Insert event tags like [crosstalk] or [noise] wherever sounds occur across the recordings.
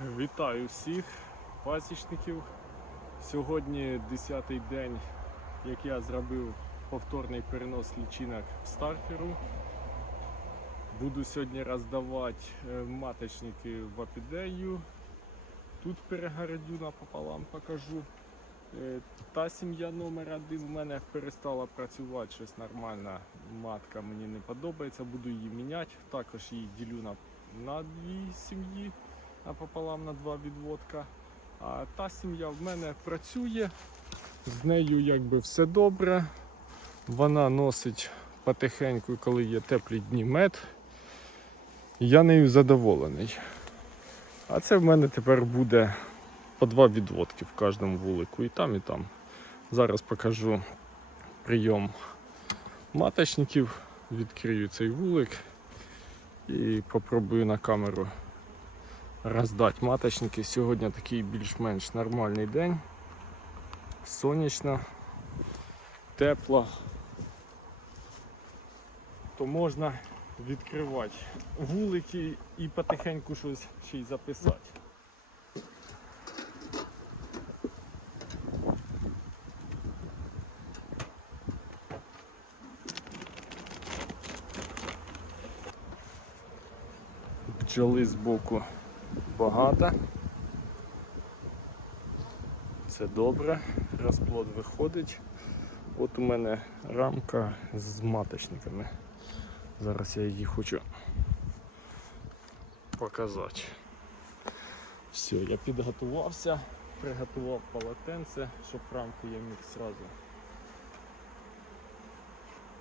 Вітаю всіх пасічників. Сьогодні 10-й день, як я зробив повторний перенос лічинок в стартеру. Буду сьогодні роздавати е, маточники в апідею. Тут перегородю напополам покажу. Е, Та сім'я номер один в мене перестала працювати щось нормально. Матка мені не подобається, буду її міняти. Також її ділю на, на дві сім'ї напополам на два відводка. А та сім'я в мене працює, з нею якби все добре. Вона носить потихеньку, коли є теплі дні мед. Я нею задоволений. А це в мене тепер буде по два відводки в кожному вулику, і там, і там. Зараз покажу прийом маточників, відкрию цей вулик і попробую на камеру роздати маточники. Сьогодні такий більш-менш нормальний день. Сонячно, тепло. То можна відкривати вулики і потихеньку щось ще й записати. Пчоли збоку багато. Це добре, розплод виходить. От у мене рамка з маточниками. Зараз я її хочу показати. Все, я підготувався, приготував полотенце, щоб рамку я міг зразу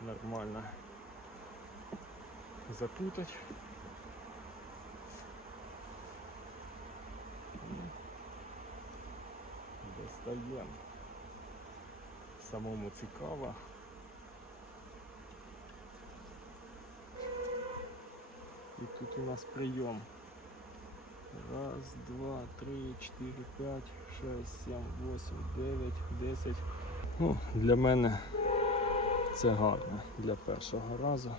нормально запутати. Достаємо. Самому цікаво. І тут у нас прийом. Раз, два, три, чотири, п'ять, шесть, сім, восемь, дев'ять, десять. Ну, для мене це гарно для першого разу.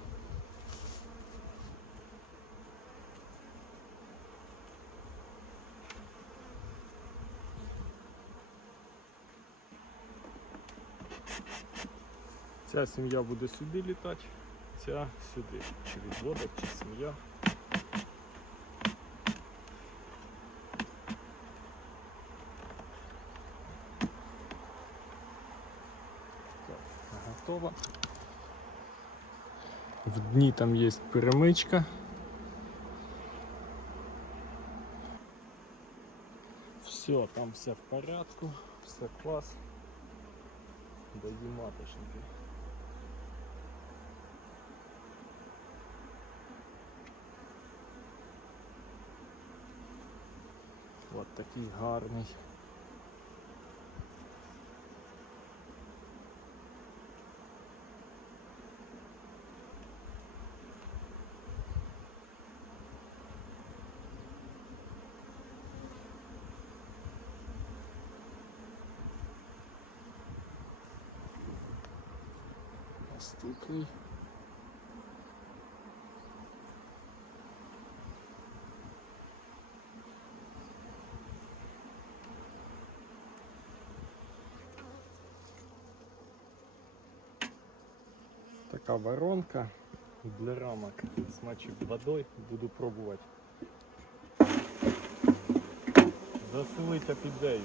Ця сім'я буде сюди літати, ця сюди. Чи відводок, чи сім'я. Так, готово. В дні там є перемичка. Все, там все в порядку, все клас. Даю маточники. От такий гарний. Наступний. Така воронка для рамок. Смочив водой, буду пробувати. Заселить апідею.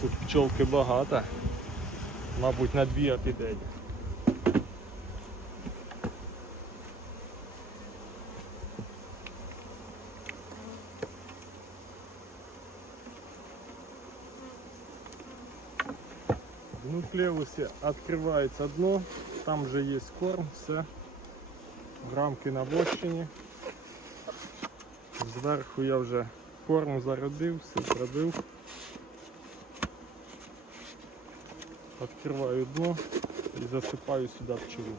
Тут пчолки багато. Мабуть, на дві апідеї. В нуклеусе открывается дно, там же есть корм, все. Рамки на вощині. Зверху я вже корм зарядив, все зробив. Открываю дно і засыпаю сюди пчелу.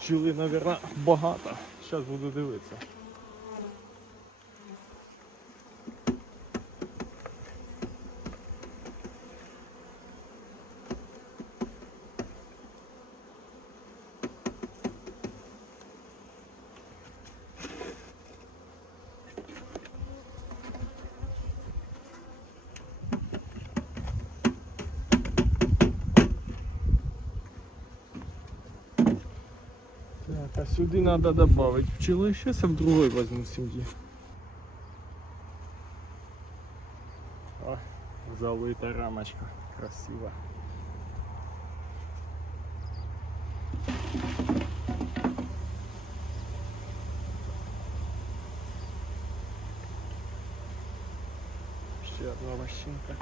Пчели, наверное, багато. Сейчас буду дивитися. Сюди надо добавить пчелы. Сейчас я в другой возьму семьи. О, залита рамочка. Красиво. Ще одна вощинка.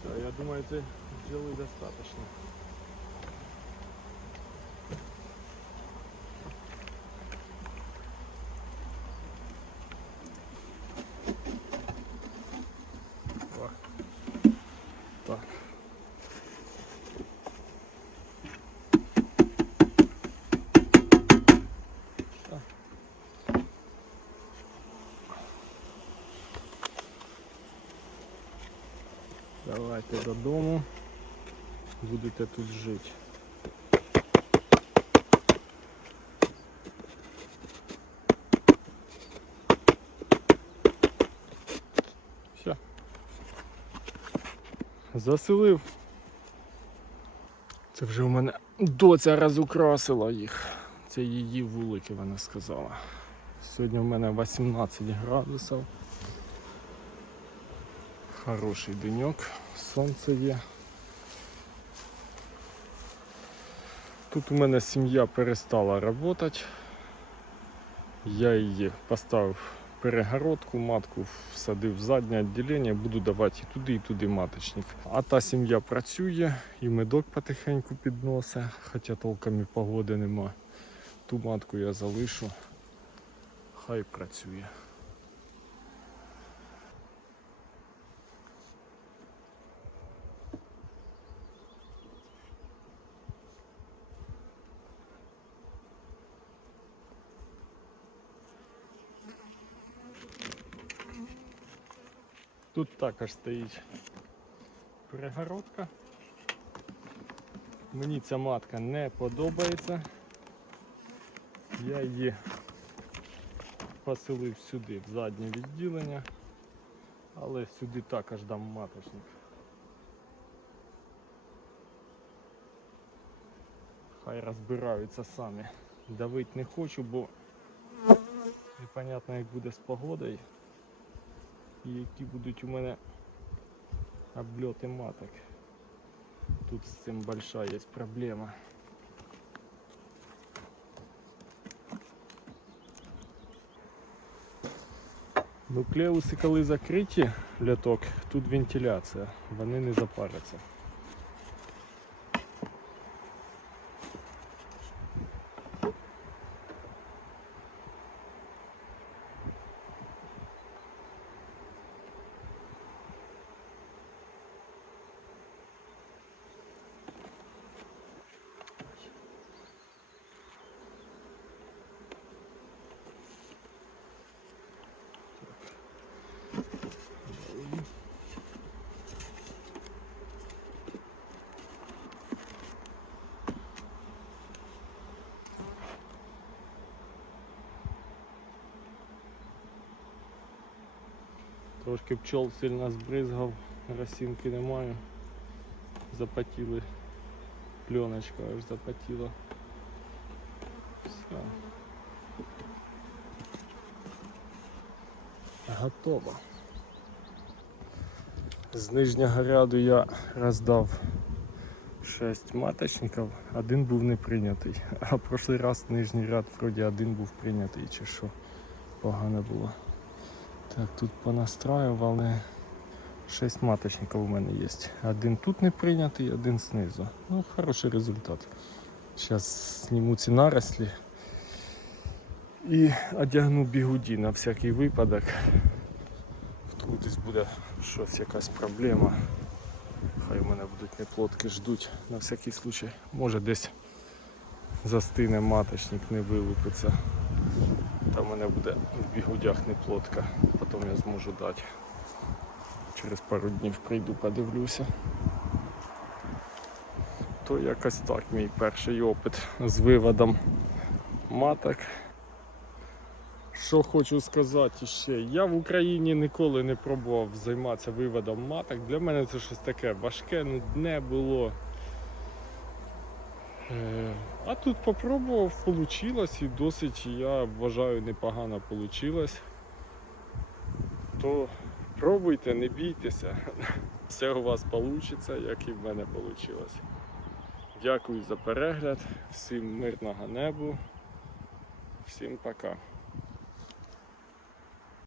Все, я думаю, этой пчелы достаточно. Давайте додому. Будете тут жити. Все. Заселив. Це вже в мене доця розукрасила їх. Це її вулики, вона сказала. Сьогодні в мене 18 градусів. Хороший денек, сонце є. Тут у мене сім'я перестала працювати. Я її поставив перегородку, матку всадив в заднє відділення, буду давати і туди, і туди маточник. А та сім'я працює і медок потихеньку підносить, хоча толком і погоди нема. Ту матку я залишу, хай працює. Тут також стоїть перегородка. Мені ця матка не подобається. Я її поселив сюди, в заднє відділення, але сюди також дам маточник. Хай розбираються самі. Давить не хочу, бо непонятно як буде з погодою і які будуть у мене обльоти маток. Тут з цим большая є проблема. Нуклеуси, коли закриті ляток, тут вентиляція, вони не запаляться. Трошки пчол сильно збризгав, росинки немає. Запотіли. Пленочка аж запотіла. Все. Готово. З нижнього ряду я роздав 6 маточників, один був не прийнятий. А прошлий раз нижній ряд вроді один був прийнятий чи що. Погано було. Так, тут понастраювали. 6 маточників у мене є. Один тут не прийнятий, один знизу. Ну, хороший результат. Зараз зніму ці нарослі і одягну бігуді на всякий випадок. вдруг десь буде щось, якась проблема. Хай у мене будуть не плотки ждуть на всякий случай. Може десь застине маточник, не вилупиться. Там у мене буде в бігудях не плотка, потім я зможу дати. Через пару днів прийду, подивлюся. То якось так мій перший опит з виводом маток. Що хочу сказати ще, я в Україні ніколи не пробував займатися виводом маток. Для мене це щось таке важке, нудне було. А тут попробував, вийшло і досить, я вважаю, непогано вийшло. То пробуйте, не бійтеся. [laughs] Все у вас вийде, як і в мене вийшло. Дякую за перегляд, всім мирного небу, всім пока.